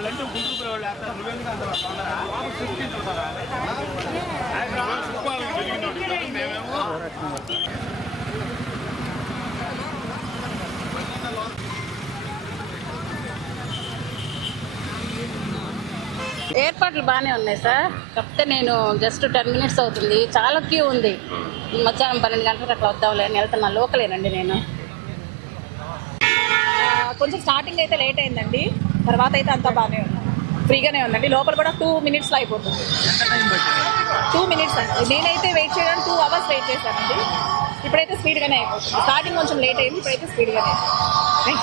వాళ్ళంటే గుంటూరు వాళ్ళు వేస్తారు, నువ్వెందుకు అంత సృష్టించుంటారా? మేమేమో ఏర్పాట్లు బాగానే ఉన్నాయి సార్. కాకపోతే నేను జస్ట్ 10 మినిట్స్ అవుతుంది, చాలా క్యూ ఉంది. మధ్యాహ్నం 12 గంటలకు అట్లా వద్దాంలే అని వెళ్తున్నా. లోకలేనండి నేను. కొంచెం స్టార్టింగ్ అయితే లేట్ అయిందండి, తర్వాత అయితే అంతా బాగానే ఉంది, ఫ్రీగానే ఉందండి. లోపల కూడా 2 మినిట్స్లో అయిపోతుంది. 2 మినిట్స్ అండి. నేనైతే వెయిట్ చేయడానికి 2 అవర్స్ వెయిట్ చేశానండి. ఇప్పుడైతే స్పీడ్గానే అయిపోతుంది. స్టార్టింగ్ కొంచెం లేట్ అయింది, ఇప్పుడైతే స్పీడ్గానే అయిపోతుంది.